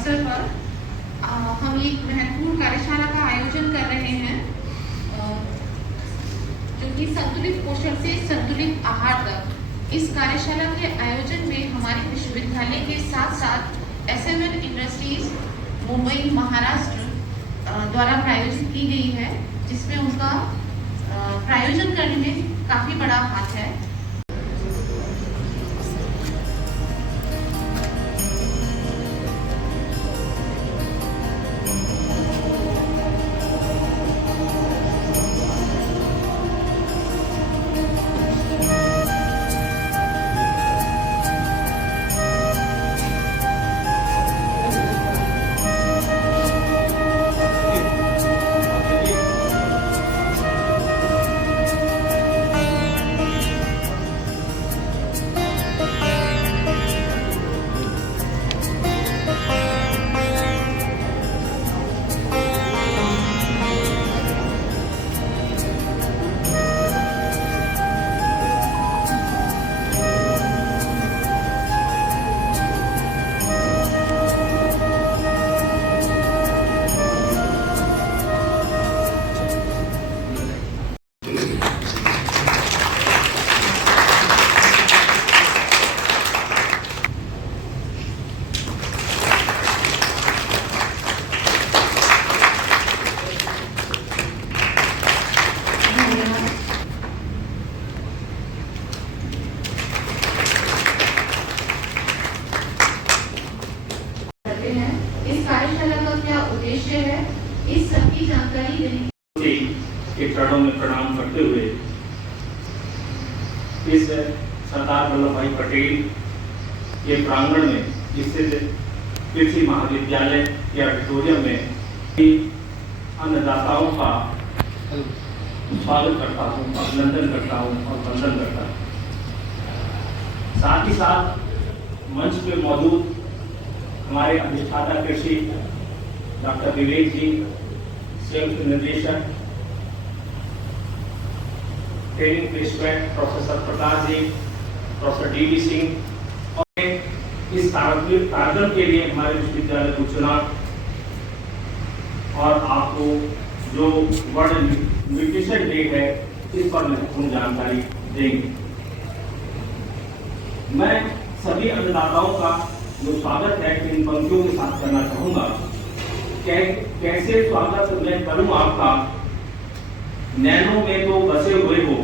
अवसर पर हम एक महत्वपूर्ण कार्यशाला का आयोजन कर रहे हैं जो कि संतुलित पोषण से संतुलित आहार तक। इस कार्यशाला के आयोजन में हमारे विश्वविद्यालय के साथ साथ SMN इंडस्ट्रीज मुंबई महाराष्ट्र द्वारा प्रायोजित की गई है, जिसमें उनका प्रायोजन करने में काफी बड़ा हाथ है। इस कार्यशाला का क्या उद्देश्य है, इस सब की जानकारी देने के चरणों में प्रणाम करते हुए इस सरदार वल्लभ भाई पटेल के प्रांगण में स्थित कृषि महाविद्यालय के ऑडिटोरियम में अन्नदाताओं का स्वागत करता हूँ, अभिनंदन करता हूँ और वंदन करता हूँ। साथ ही साथ मंच पे मौजूद हमारे अधिष्ठाता कृषि डॉक्टर विवेक जी, संयुक्त निदेशक training placement professor Prakash ji, professor DB Singh और इस कार्यक्रम के लिए हमारे विश्वविद्यालय को चुना और आपको जो वर्ल्ड न्यूट्रिशन डे है इस पर महत्वपूर्ण जानकारी देंगे। मैं सभी अन्नदाताओं का जो स्वागत है इन पंक्तियों के साथ करना चाहूंगा। कैसे स्वागत मैं करूं आपका। नैनों में तो बसे हुए हो,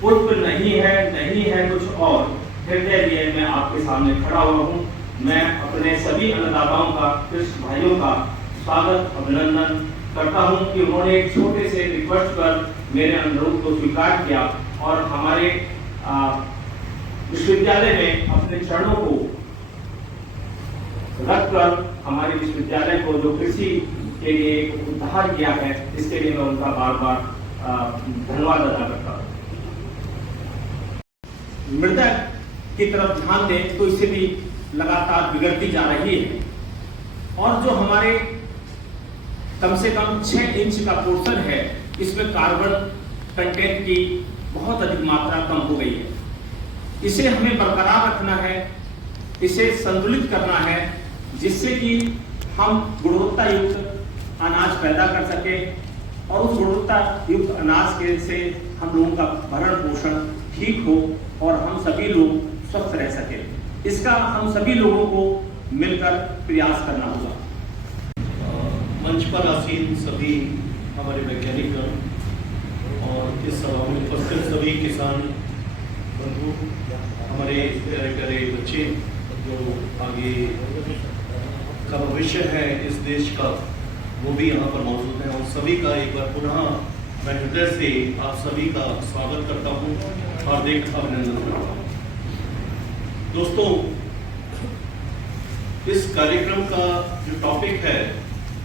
पुष्प नहीं है कुछ और, हृदय लिए मैं आपके सामने खड़ा हुआ हूं। मैं अपने सभी अन्नदाताओं का, कृषक भाइयों का स्वागत अभिनंदन करता हूं कि उन्होंने एक छोटे से रिक्वेस्ट पर मेरे अनुरोध को स्वीकार किया और हमारे विश्वविद्यालय में अपने चरणों को रखकर हमारे विश्वविद्यालय को जो कृषि के लिए उद्धार किया है, इसके लिए मैं उनका बार बार धन्यवाद अदा करता हूँ। मृदा की तरफ ध्यान दें तो स्थिति लगातार बिगड़ती जा रही है और जो हमारे कम से कम 6 इंच का पोर्शन है, इसमें कार्बन कंटेंट की बहुत अधिक मात्रा कम हो गई है। इसे हमें बरकरार रखना है, इसे संतुलित करना है, जिससे कि हम गुणवत्ता युक्त अनाज पैदा कर सके और उस गुणवत्ता युक्त अनाज के से हम लोगों का भरण पोषण ठीक हो और हम सभी लोग स्वस्थ रह सके। इसका हम सभी लोगों को मिलकर प्रयास करना होगा। मंच पर आसीन सभी हमारे वैज्ञानिक और इस सभा में उपस्थित सभी किसान बंधु, हमारे प्यारे प्यारे बच्चे जो आगे का भविष्य है इस देश का, वो भी यहाँ पर मौजूद हैं और सभी का एक बार पुनः मैं हृदय से आप सभी का स्वागत करता हूँ, हार्दिक अभिनंदन करता हूँ। दोस्तों, इस कार्यक्रम का जो टॉपिक है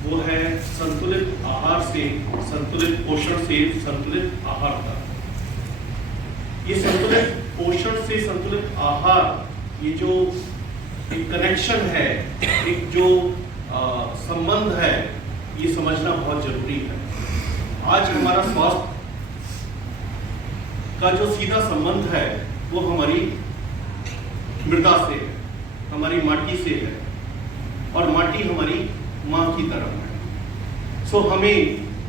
वो है संतुलित आहार से संतुलित पोषण से संतुलित आहार का। ये संतुलित पोषण से संतुलित आहार, ये जो एक कनेक्शन है, एक जो संबंध है, ये समझना बहुत जरूरी है। आज हमारा स्वास्थ्य का जो सीधा संबंध है वो हमारी मृदा से है, हमारी माटी से है। और माटी हमारी माँ की तरह है। सो हमें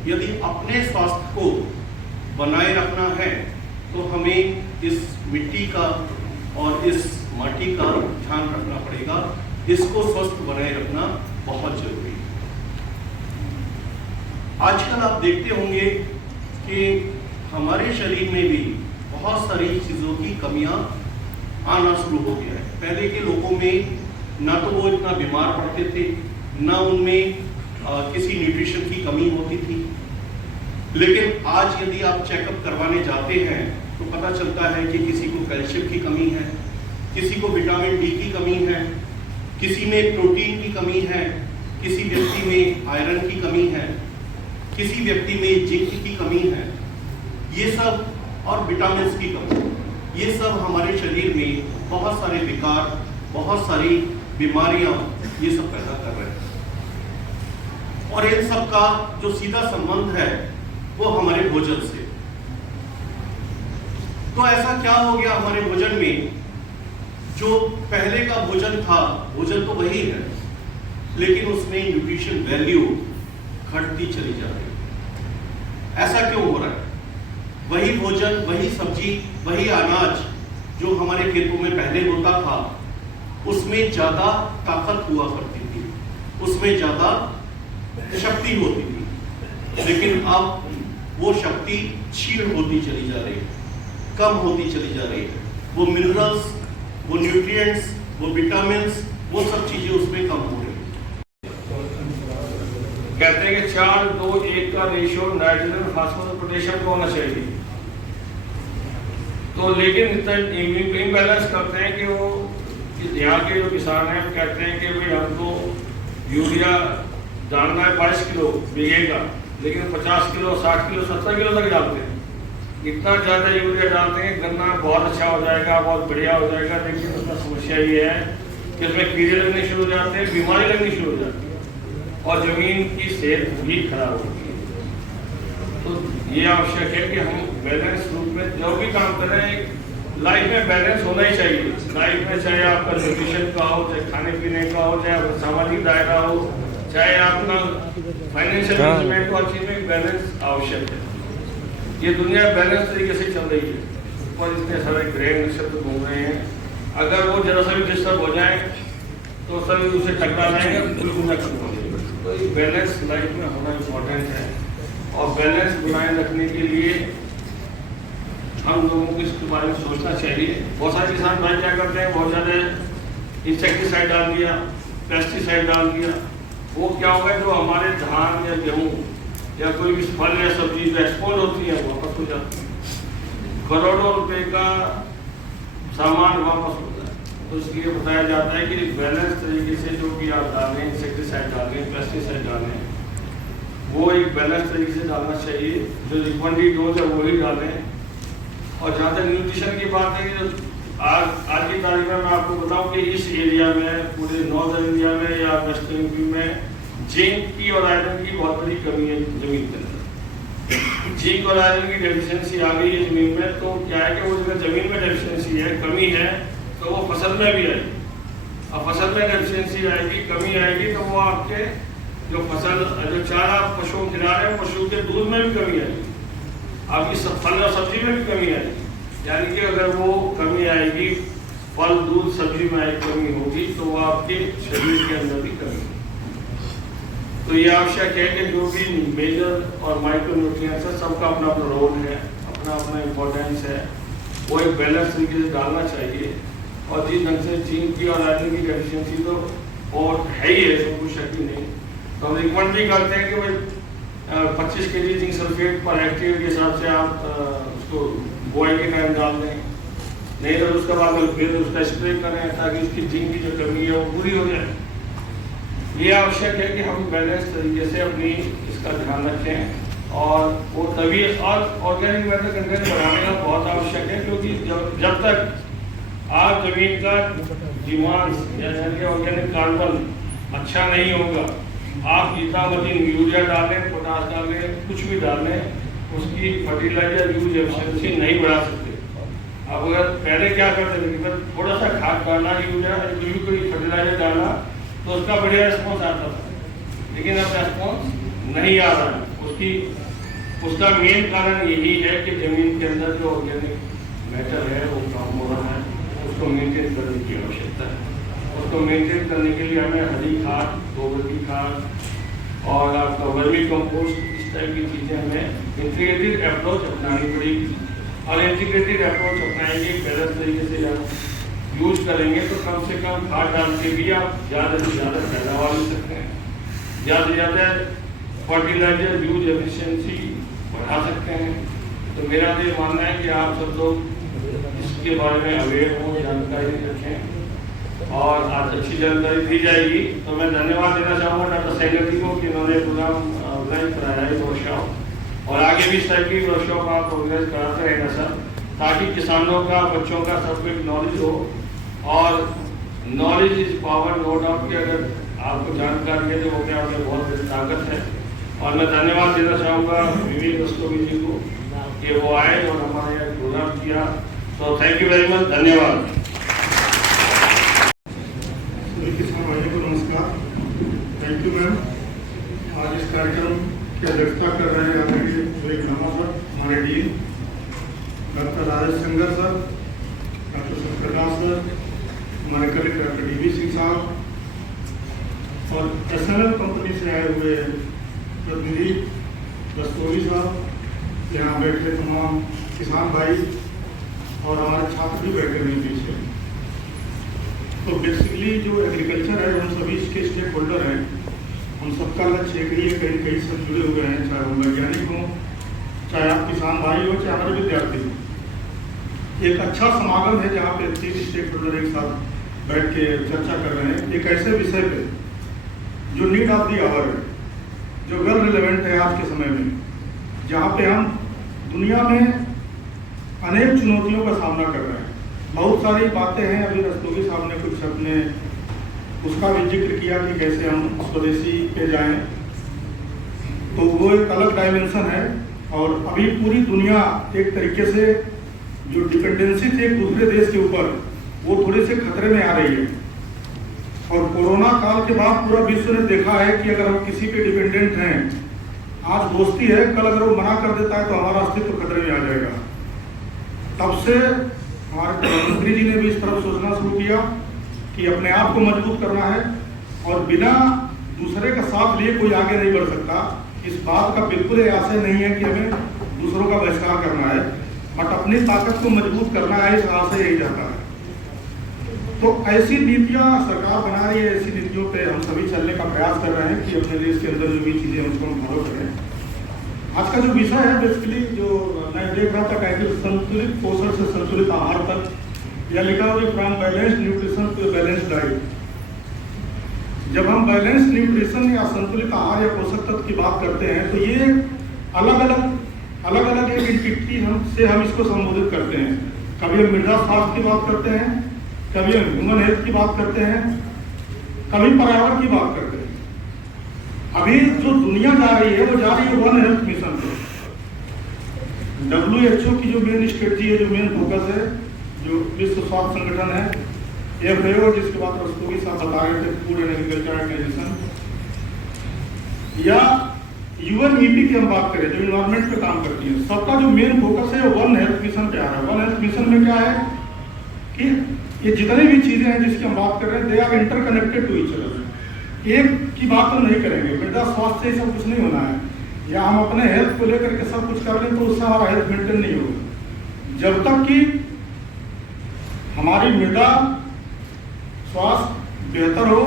यदि अपने स्वास्थ्य को बनाए रखना है तो हमें इस मिट्टी का और इस माटी का ध्यान रखना पड़ेगा। इसको स्वस्थ बनाए रखना बहुत जरूरी है। आजकल आप देखते होंगे कि हमारे शरीर में भी बहुत सारी चीज़ों की कमियां आना शुरू हो गया है। पहले के लोगों में ना तो वो इतना बीमार पड़ते थे, ना उनमें किसी न्यूट्रिशन की कमी होती थी। लेकिन आज यदि आप चेकअप करवाने जाते हैं तो पता चलता है कि किसी को कैल्शियम की कमी है, किसी को विटामिन डी की कमी है, किसी में प्रोटीन की कमी है, किसी व्यक्ति में आयरन की कमी है, किसी व्यक्ति में जिंक की कमी है। ये सब और विटामिन की कमी, ये सब हमारे शरीर में बहुत सारे विकार, बहुत सारी बीमारियां ये सब पैदा कर रहे हैं। और इन सब का जो सीधा संबंध है वो हमारे भोजन से। तो ऐसा क्या हो गया हमारे भोजन में, जो पहले का भोजन था, भोजन तो वही है लेकिन उसमें न्यूट्रिशन वैल्यू घटती चली जा रही है। ऐसा क्यों हो रहा है? वही भोजन, वही सब्जी, वही अनाज जो हमारे खेतों में पहले होता था, उसमें ज्यादा ताकत हुआ करती थी, उसमें ज्यादा शक्ति होती थी। लेकिन अब वो शक्ति क्षीण होती चली जा रही है, कम होती चली जा रही है। वो मिनरल्स, वो न्यूट्रिएंट्स, वो विटामिन्स, वो सब चीजें उसमें कम हो रही है। कहते हैं कि 4-2-1 का रेशियो नाइट्रोजन फास्फोरस पोटेशियम का होना चाहिए। तो लेकिन इतना इम्बैलेंस करते हैं कि वो यहाँ के जो किसान हैं कहते हैं कि भाई हमको यूरिया डालना है 22 किलो बीघे का, लेकिन 50 किलो, 60 किलो, 70 किलो तक डालते हैं। इतना ज़्यादा यूरिया डालते हैं, गन्ना बहुत अच्छा हो जाएगा, बहुत बढ़िया हो जाएगा, लेकिन उसमें समस्या ये है कि उसमें कीड़े लगने शुरू हो जाते हैं, बीमारी लगनी शुरू हो जाती है और जमीन की सेहत भी खराब होती है। तो ये आवश्यक है कि हम बैलेंस रूप में जो भी काम करें, लाइफ में बैलेंस होना ही चाहिए। लाइफ में चाहे आपका न्यूट्रिशन का हो, चाहे खाने पीने का हो, चाहे आपका सामाजिक दायरा हो, चाहे आपका फाइनेंशियल मैनेजमेंट को, हर चीज में बैलेंस आवश्यक है। ये दुनिया बैलेंस तरीके से चल रही है और इतने सारे ग्रह नक्षत्र घूम रहे हैं, अगर वो जरा सा भी डिस्टर्ब हो जाए तो सभी उसे टकरा जाएंगे, बिल्कुल नष्ट हो जाएगा। तो ये बैलेंस लाइफ में होना इम्पोर्टेंट है और बैलेंस बनाए रखने के लिए हम लोगों को इसके बारे में सोचना चाहिए। बहुत सारे किसान भाई क्या करते हैं, बहुत ज़्यादा इंसेक्टिसाइड डाल दिया, पेस्टिसाइड डाल दिया, वो क्या होगा, जो हमारे धान या गेहूँ या कोई भी फल या सब्जी जो एक्सपोर्ट होती है वापस हो जाती है, करोड़ों रुपए का सामान वापस होता है। तो इसलिए बताया जाता है कि बैलेंस तरीके से जो भी आप डालें, इंसेक्टिसाइड डालें, पेस्टिसाइड डालें, वो एक बैलेंस तरीके से डालना चाहिए। जो रिकमेंडेड डोज है वही डालें। और जहाँ तक न्यूट्रिशन की बात है कि आज की तारीख में मैं आपको बताऊं कि इस एरिया में, पूरे नॉर्दर्न इंडिया में या वेस्टर्न यूपी में जिंक की और आयरन की बहुत बड़ी कमी है जमीन के अंदर। जिंक और आयरन की डेफिशिएंसी आ गई है जमीन में, तो क्या है कि वो जगह जमीन में डेफिशिएंसी है, कमी है, तो वो फसल में भी आएगी। अब फसल में डेफिशिएंसी आएगी, कमी आएगी, तो वो आपके जो फसल, जो चारा पशुओं खिला रहे हैं, पशु के दूध में भी कमी आएगी, आपकी फल और सब्जी में भी कमी आएगी। यानी कि अगर वो कमी आएगी, फल, दूध, सब्जी में एक कमी होगी, तो वो आपके शरीर के अंदर भी कमी होगी। तो ये आवश्यक है कि जो भी मेजर और माइक्रो न्यूट्रिएंट्स है, सबका अपना अपना रोल है, अपना अपना इम्पोर्टेंस है, वो एक बैलेंस तरीके से डालना चाहिए। और जिस ढंग से जिंक की और आयरन की डेफिशिएंसी तो और है ही है, इसमें कोई शक ही नहीं। तो हम रिकमेंड भी करते हैं कि भाई 25 kg zinc sulphate per hectare के हिसाब से आप उसको बुआई के टाइम डाल दें, नहीं तो उसके बाद फिर उसका स्प्रे करें ताकि उसकी जिंक की जो कमी है वो पूरी हो जाए। ये आवश्यक है कि हम बैलेंस तरीके से अपनी इसका ध्यान रखें और वो तभी और ऑर्गेनिक मैटर कंटेंट बढ़ाने का बहुत आवश्यक है, क्योंकि जब तक आप जमीन का डिमांड यानी ऑर्गेनिक कार्बन अच्छा नहीं होगा, आप जितना मर्जी यूरिया डालें, पोटास डालें, कुछ भी डालें, उसकी फर्टिलाइजर यूज एफिशिएंसी नहीं बढ़ा सकते। अब अगर पहले क्या करते थे कि थोड़ा सा खाद डालना, यूरिया कोई फर्टिलाइजर डालना, तो उसका बढ़िया रिस्पॉन्स आता था, लेकिन अब रिस्पॉन्स नहीं आ रहा है। उसका मेन कारण यही है कि जमीन के अंदर जो ऑर्गेनिक मैटर है वो कम हो रहा है, उसको मेंटेन करने की आवश्यकता है। उसको मेंटेन करने के लिए हमें हरी खाद, गोबर की खाद और आपका वर्मी कंपोस्ट, इस टाइप की चीज़ें हमें इंटीग्रेटेड अप्रोच अपनानी पड़ेगी। और इंटीग्रेटेड अप्रोच अपनाएंगे, बैलेंस तरीके से आप यूज करेंगे तो कम से कम खाद डाल के भी आप ज़्यादा से ज़्यादा पैदावार ले सकते हैं, ज़्यादा से ज़्यादा फर्टिलाइजर यूज एफिशिएंसी बढ़ा सकते हैं। तो मेरा तो ये मानना है कि आप सब लोग इसके बारे में अवेयर हों, जानकारी रखें और आज अच्छी जानकारी दी जाएगी। तो मैं धन्यवाद देना चाहूँगा डॉक्टर सेक्रेटरी को कि उन्होंने प्रोग्राम ऑर्गेनाइज कराया है वर्कशॉप, और आगे भी इस टाइप की वर्कशॉप आप ऑर्गेनाइज कराते रहेगा सर, ताकि किसानों का, बच्चों का सबको एक नॉलेज हो। और knowledge is power, no doubt कि अगर आपको जानकारी है तो वो क्या आपके बहुत बड़ी ताकत है। और मैं धन्यवाद देना चाहूँगा विवेक रस्तोगी जी को कि वो आए और हमारे यहाँ प्रोग्राम किया। तो थैंक यू वेरी मच, धन्यवाद। सभी किसान भाइयों को नमस्कार, थैंक यू मैम। आज इस कार्यक्रम की अध्यक्षता कर रहे हैं आदरणीय विवेक वर्मा सर, हमारे डीन, डॉक्टर राजेश संगर सर, डॉक्टर सत्यप्रकाश सर, हमारे कलेक्टर डॉक्टर DB सिंह साहब और SML कंपनी से आए हुए प्रतिनिधि रस्तोगी साहब, यहाँ बैठे तमाम किसान भाई और हमारे छात्र भी बैठे हुए पीछे। तो बेसिकली जो एग्रीकल्चर है, हम सभी इसके स्टेक होल्डर हैं, हम सबका लक्ष्य एक ही है, कहीं कहीं से जुड़े हुए हैं, चाहे वो वैज्ञानिक हों, चाहे आप किसान भाई हो, चाहे हमारे विद्यार्थी हो। एक अच्छा समागम है जहाँ पे 3 स्टेक होल्डर एक साथ बैठ के चर्चा कर रहे हैं एक ऐसे विषय पे जो नीड ऑफ दी आवर है, जो वेल रिलेवेंट है आज के समय में, जहाँ पे हम दुनिया में अनेक चुनौतियों का सामना कर रहे हैं। बहुत सारी बातें हैं, अभी रस्तोगी साहब ने कुछ अपने उसका भी जिक्र किया कि कैसे हम स्वदेशी पे जाएं, तो वो एक अलग डायमेंशन है। और अभी पूरी दुनिया एक तरीके से जो डिपेंडेंसी थी एक दूसरे देश के ऊपर, वो थोड़े से खतरे में आ रही है। और कोरोना काल के बाद पूरा विश्व ने देखा है कि अगर हम किसी पे डिपेंडेंट हैं, आज दोस्ती है, कल अगर वो मना कर देता है तो हमारा अस्तित्व खतरे में आ जाएगा। तब से हमारे प्रधानमंत्री जी ने भी इस तरफ सोचना शुरू किया कि अपने आप को मजबूत करना है और बिना दूसरे का साथ लिए कोई आगे नहीं बढ़ सकता। इस बात का बिल्कुल आशय नहीं है कि हमें दूसरों का बहिष्कार करना है, बट अपनी ताकत को मजबूत करना है, इस आशय यही जाता है। तो ऐसी नीतियां सरकार बना रही है, ऐसी नीतियों पे हम सभी चलने का प्रयास कर रहे हैं कि अपने देश के अंदर जो भी चीज़ें हैं उसको हम फॉलो करें। आज का जो विषय है बेसिकली जो मैं देख रहा था टाइटल संतुलित पोषण से संतुलित आहार तक, यह लिखा हुआ from balanced nutrition to balanced diet. जब हम बैलेंस्ड न्यूट्रिशन या संतुलित आहार या पोषक तत्व की बात करते हैं तो ये अलग अलग एक एंटिटी से हम इसको संबोधित करते हैं। कभी हम मृदा स्वास्थ्य की बात करते हैं, कभी हम ह्यूमन हेल्थ की बात करते हैं, कभी पर्यावरण की बात करते हैं। अभी जो दुनिया जा रही है वो जा रही है वन हेल्थ मिशन पे। WHO की जो मेन स्ट्रेटजी है, जो मेन फोकस है, जो विश्व स्वास्थ्य संगठन है, FAO, जिसके बाद रस्तोगी साहब बता रहे थे, फूड एंड एग्रीकल्चर ऑर्गेनाइजेशन, या UNEP की हम बात करें जो इन्वायरमेंट पे काम करती है, सबका जो मेन फोकस है वन हेल्थ मिशन पे आ रहा है। वन हेल्थ मिशन में क्या है कि ये जितनी भी चीजें हैं जिसकी हम बात कर रहे हैं, they are interconnected to each other. एक की बात तो नहीं करेंगे, मृदा स्वास्थ्य से सब कुछ नहीं होना है, या हम अपने हेल्थ को लेकर के सब कुछ कर लें तो उससे हमारा हेल्थ मेंटेन नहीं होगा। जब तक कि हमारी मृदा स्वास्थ्य बेहतर हो,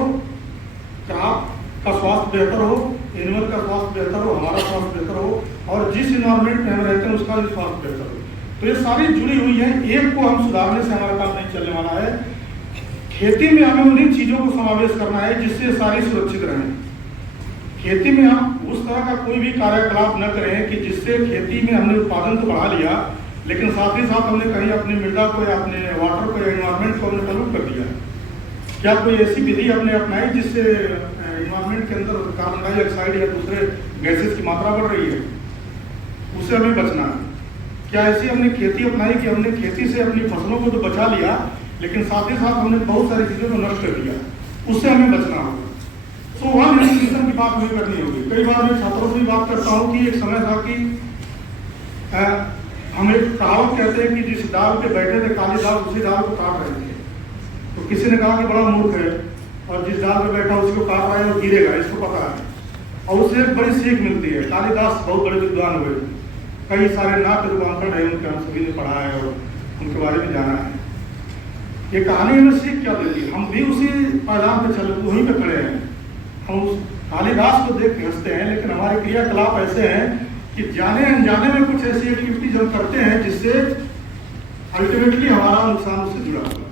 क्रॉप का स्वास्थ्य बेहतर हो, एनिमल का स्वास्थ्य बेहतर हो, हमारा स्वास्थ्य बेहतर हो, और जिस इन्वायरमेंट में हम रहते हैं उसका भी स्वास्थ्य बेहतर हो, तो ये सारी जुड़ी हुई है। एक को हम सुधारने से हमारा काम नहीं चलने वाला है। खेती में हमें उन्हीं चीजों को समावेश करना है जिससे सारी सुरक्षित रहें। खेती में हम उस तरह का कोई भी कार्यकलाप न करें कि जिससे खेती में हमने उत्पादन तो बढ़ा लिया, लेकिन साथ ही साथ हमने कहीं अपनी मृदा को या अपने वाटर को या इन्वायरमेंट को हमने पॉल्यूट कर दिया। क्या कोई ऐसी विधि हमने अपनाई जिससे इन्वायरमेंट के अंदर कार्बन डाइऑक्साइड या दूसरे गैसेस की मात्रा बढ़ रही है? उससे हमें बचना है। क्या ऐसी हमने खेती अपनाई कि हमने खेती से अपनी फसलों को तो बचा लिया, लेकिन साथ ही साथ हमने बहुत सारी चीज़ों को नष्ट कर दिया? उससे हमें बचना होगा। सो वन इंस्टीट्यूशन की बात हमें करनी होगी। कई बार मैं छात्रों से भी बात करता हूँ कि एक समय था कि हम एक कहावत कहते हैं कि जिस डाल पे बैठे थे काली दाल उसी डाल को काट रहे थे। तो किसी ने कहा कि बड़ा मूर्ख है और जिस डाल पे बैठा उसको काट रहा है और गिरेगा, इसको पता है। और उससे एक बड़ी सीख मिलती है। कालिदास बहुत बड़े विद्वान हुए, कई सारे नाट्य रूपांतरण है उनके, हम सभी ने पढ़ा है और उनके बारे में जाना है। ये कहानी हमें सीख क्या देती है? हम भी उसी पायदान पे चल वहीं पे खड़े हैं। हम उस कालिदास को देख के हंसते हैं, लेकिन हमारे क्रियाकलाप ऐसे हैं कि जाने अनजाने में कुछ ऐसी एक्टिविटी हम करते हैं जिससे अल्टीमेटली हमारा नुकसान उससे जुड़ा हुआ है।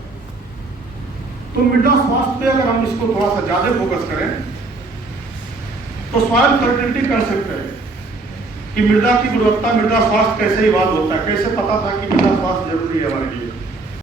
तो मृदा स्वास्थ्य पे अगर हम इसको थोड़ा सा ज्यादा फोकस करें तो सॉइल फर्टिलिटी कंसेप्ट है कि मृदा की गुणवत्ता, मृदा स्वास्थ्य कैसे इवॉल्व होता है, कैसे पता था कि मृदा स्वास्थ्य जरूरी है हमारे लिए।